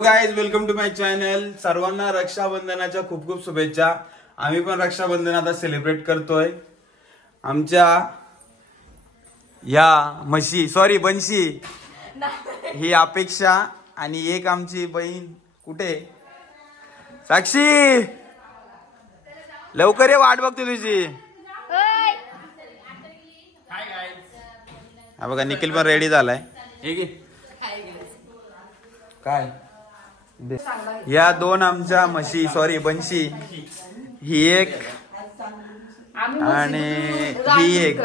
Guys welcome to my channel. सर्वांना रक्षाबंधनाच्या खूप खूप शुभेच्छा. आम्ही पण रक्षाबंधन आता सेलिब्रेट करतोय. आमच्या या बनशी ही अपेक्षा आणि एक आमची बहीण कुठे साक्षी लवकर ये, वाट बघते तुझी. हा बघा निखिल पण रेडी झालाय. काय या दोन आमच्या बनशी ही एक आणि ही एक,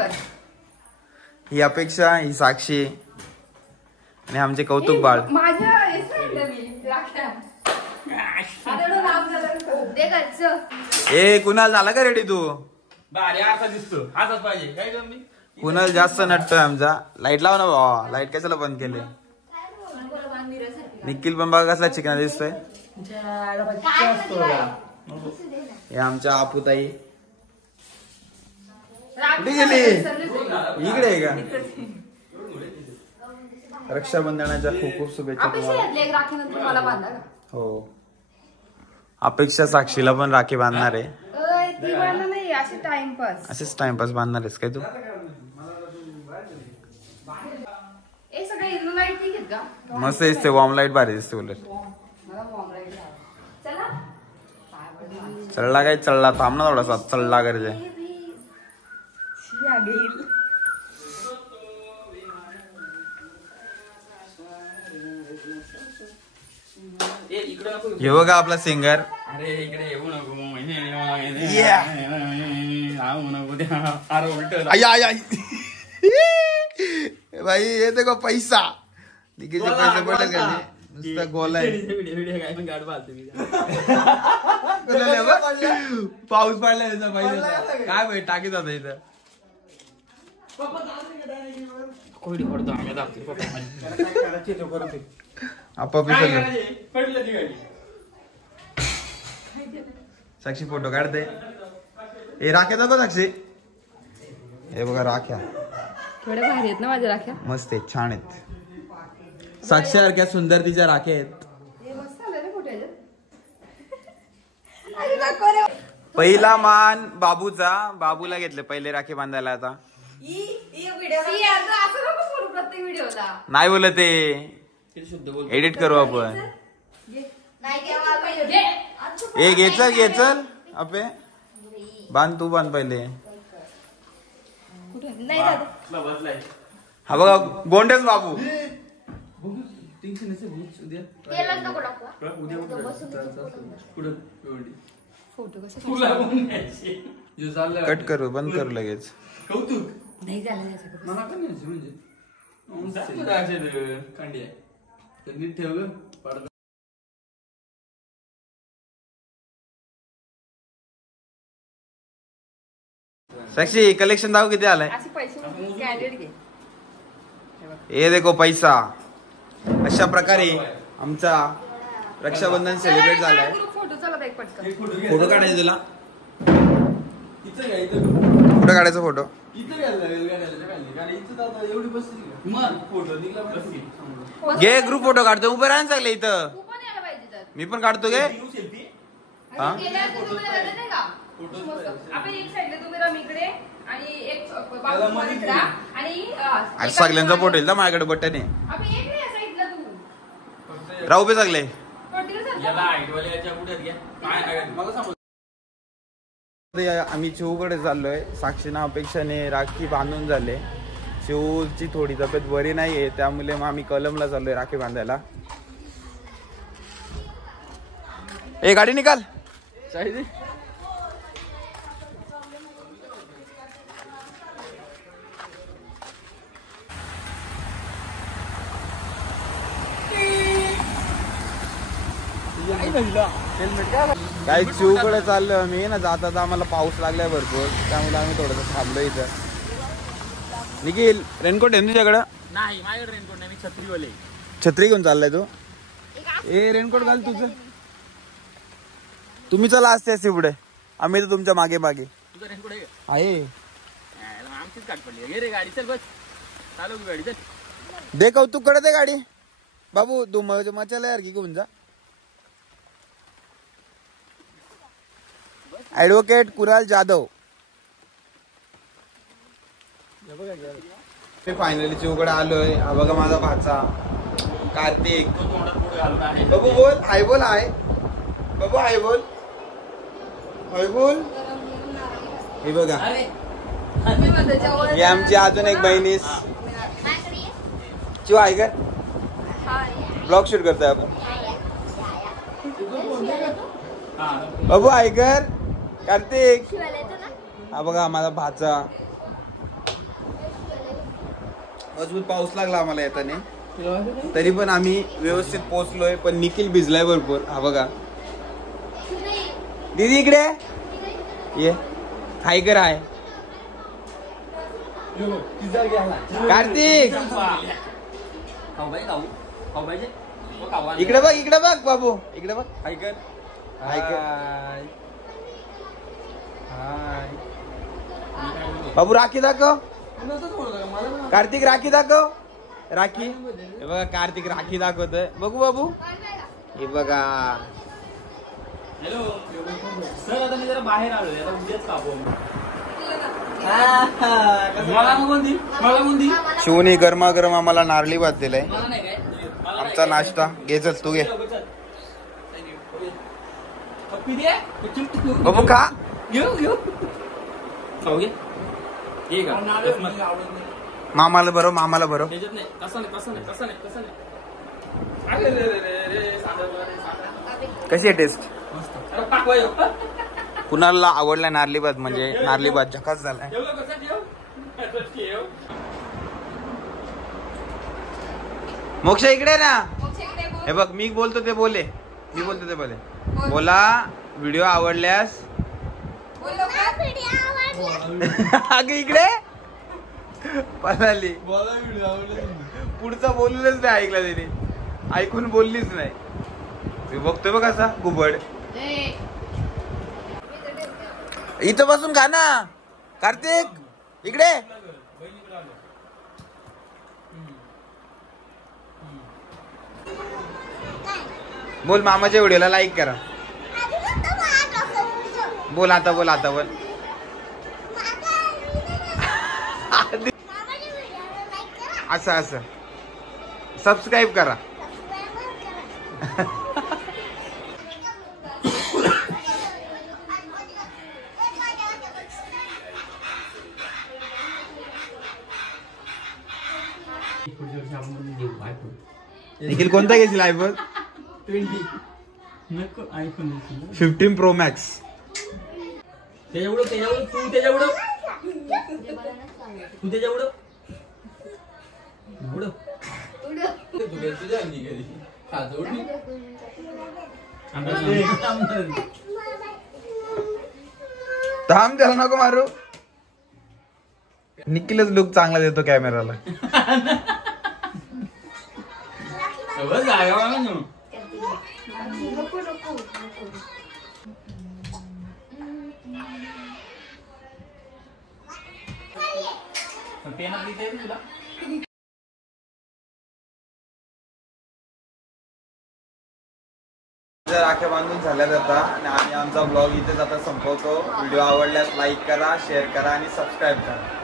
ही अपेक्षा, ही साक्षी आणि आमचे कौतुक बाळ. ए कुणाल झाला का रेडी तू? दिसतो हाच पाहिजे काय तुम्ही. कुणाल जास्त नटतोय आमचा. लाईट लाव ना बाबा, लाईट कशाला बंद केले. निखिल पण बघा कसला चिकना दिसतोय. हे आमच्या आपूताई कुठे गेली? इकडे आहे का? रक्षाबंधनाच्या खूप खूप शुभेच्छा तुम्हाला. हो अपेक्षा साक्षीला पण राखी बांधणार आहे. असेच टाइमपास बांधणार आहेस काय तू? मस्त दिसते, वॉर्म लाईट भारी दिसते. उलट चढला काय चढला, थांब ना थोडासा. चढला गरजे हे बघा आपला सिंगर. अरे इकडे येऊ नको भाई ये देखो पैसा. निखिलचे पैसे पडले का नुसता गोला आहे. पाऊस पडला त्याचा पैसा काय भाई टाकीत होता इथं. साक्षी फोटो काढते. हे राख्या दाखव साक्षी. हे बघा राख्या थोड्या भारी आहेत ना माझ्या राख्या. मस्त आहेत, छान आहेत. साक्षी सारख्या सुंदर तिच्या राख्या आहेत. पहिला मान बाबूचा. बाबूला घेतले पहिले राखी बांधायला. आता नाही बोलत ते, एडिट करू आपण. ए घे चल आपे बांध, तू बांध पहिले. हा बघा गोंडेच बाबू. कट करू, बंद करू लगेच. कौतुक नाही झालं साक्षी कलेक्शन दाव किती आलाय. हे देखो पैसा. अशा प्रकारे आमचा रक्षाबंधन सेलिब्रेट झालाय. फोटो काढायचा तुला? कुठं काढायचा फोटो? घे ग्रुप फोटो काढतो. उभे राहा चांगले इथं. मी पण काढतो घे. अरे सगळ्यांचा फोटो येईल ना माझ्याकडे. बटन आहे राहू बे सगळे. आम्ही चिवकडे चाललोय. साक्षीना अपेक्षाने राखी बांधून झाले. चिवची थोडी तब्येत बरी नाहीये, त्यामुळे मग आम्ही कलमला चाललोय राखी बांधायला. ए गाडी निकाल. काही चिवकडे चाललोय आम्ही ना. जाता आम्हाला पाऊस लागलाय भरपूर, त्यामुळे आम्ही थोडस थांबलो इथं. निखिल रेनकोट आहे तुझ्याकडं? नाही माझ्याकडे रेनकोट नाही, मी छत्रीवाले. छत्री घेऊन चाललाय तू? ए रेनकोट घाल तुझं. तुम्ही चला असते असते पुढे, आम्ही तर तुमच्या मागे मागे. तुझा रेनकोट आहे? आमचीच गाठ पडली. घे रे गाडी, चल बस चालू गाडी चल. दे कौतुक कडे दे गाडी. बाबू तू मचाला यार की घेऊन जा. ऍडव्होकेट कुणाल जाधव. मी फायनली चिवकडे आलोय. हा बघा माझा भाचा कार्तिक. बाबू बोल हाय, बोल हाय बाबू, हाय बोल, हाय बोल. हे बघा ही आमची अजून एक बहिणीस चिव आहे का. ब्लॉग शूट करतोय आपण. बाबू ऐकर कार्तिक. हा बघा माझा भाचा. मजबूत पाऊस लागला आम्हाला येताना, तरी पण आम्ही व्यवस्थित पोहोचलोय. पण निखिल भिजलाय भरपूर. हा बघा दीदी इकडे ये. हाय कर हाय कार्तिक. इकडे बघ, इकडे बघ बाबू, इकडे बघ. हाय कर, हाय कर. हाय बाबू. राखी दाखव कार्तिक, राखी दाखव. राखी हे बघा कार्तिक राखी दाखवतोय. बघू बाबू, हे बघा. हॅलो सर, आता मी जरा बाहेर आलोय, आता उद्याच कापू. मला कोणती शिवनी गरमागरम आम्हाला नारळी भात दिलाय. मला नाही काय, मला आमचा नाश्ता घे. चल तू घे बाबू. खा घेऊ मामाला भरो, मामाला भरो. त्याच्यात नाही. कसं नाही. कशी आहे टेस्ट. कुणाला आवडला नारळी भात, म्हणजे नारळी भात झकास झालाय. मोक्ष इकडे ना. हे बघ मी बोलतो ते बोले, मी बोलतो ते बोले. बोला व्हिडिओ आवडल्यास. अगं इकडे पळाली. पुढचा बोललेच नाही ऐकला त्याने, ऐकून बोललीच नाही. मी बघतोय बघ असा कुबड. इथं बसून खा ना कार्तिक. इकडे बोल. मामाच्या व्हिडिओला लाईक करा. बोल आता, बोल आता, बोल. असं असं सबस्क्राईब करा. निखिल कोणता घेशील आयफोन? 15 pro max. थांब, त्याला नको मारू. निखिलच लुक चांगला देतो कॅमेराला. राख्या बांधून झाल्या आता आणि आम्ही आमचा ब्लॉग इथेच आता संपवतो. व्हिडिओ आवडल्यास लाईक करा, शेअर करा आणि सबस्क्राईब करा.